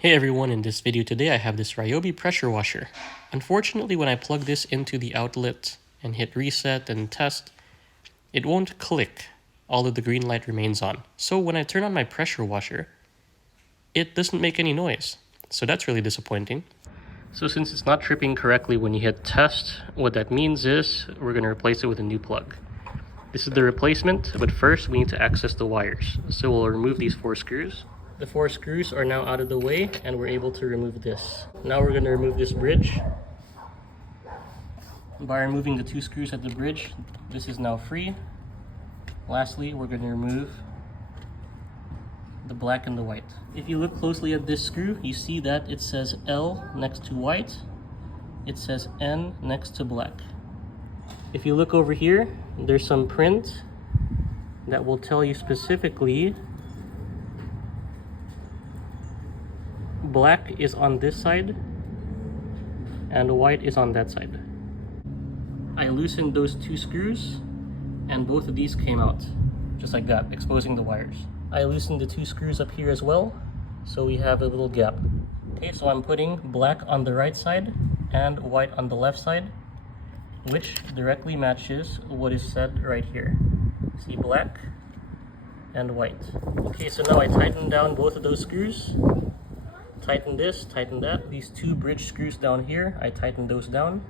Hey everyone, in this video today I have this Ryobi pressure washer. Unfortunately, when I plug this into the outlet and hit reset and test, it won't click, although the green light remains on. So when I turn on my pressure washer, it doesn't make any noise. So that's really disappointing. So since it's not tripping correctly when you hit test, what that means is we're going to replace it with a new plug. This is the replacement, but first we need to access the wires. So we'll remove these 4 screws. The 4 screws are now out of the way and we're able to remove this. Now we're going to remove this bridge. By removing the 2 screws at the bridge, this is now free. Lastly, we're going to remove the black and the white. If you look closely at this screw, you see that it says L next to white. It says N next to black. If you look over here, there's some print that will tell you specifically black is on this side and white is on that side. I loosened those 2 screws and both of these came out just like that, exposing the wires. I loosened the 2 screws up here as well, so we have a little gap. Okay, so I'm putting black on the right side and white on the left side, which directly matches what is said right here. See, black and white. Okay, so now I tighten down both of those screws. Tighten this, tighten that. These 2 bridge screws down here, I tighten those down.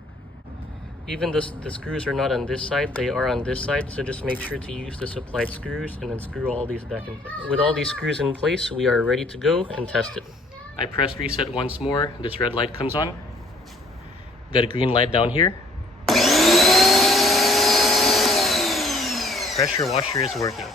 Even the screws are not on this side, they are on this side, so just make sure to use the supplied screws and then screw all these back in place. With all these screws in place, we are ready to go and test it. I press reset once more, this red light comes on. Got a green light down here. Pressure washer is working.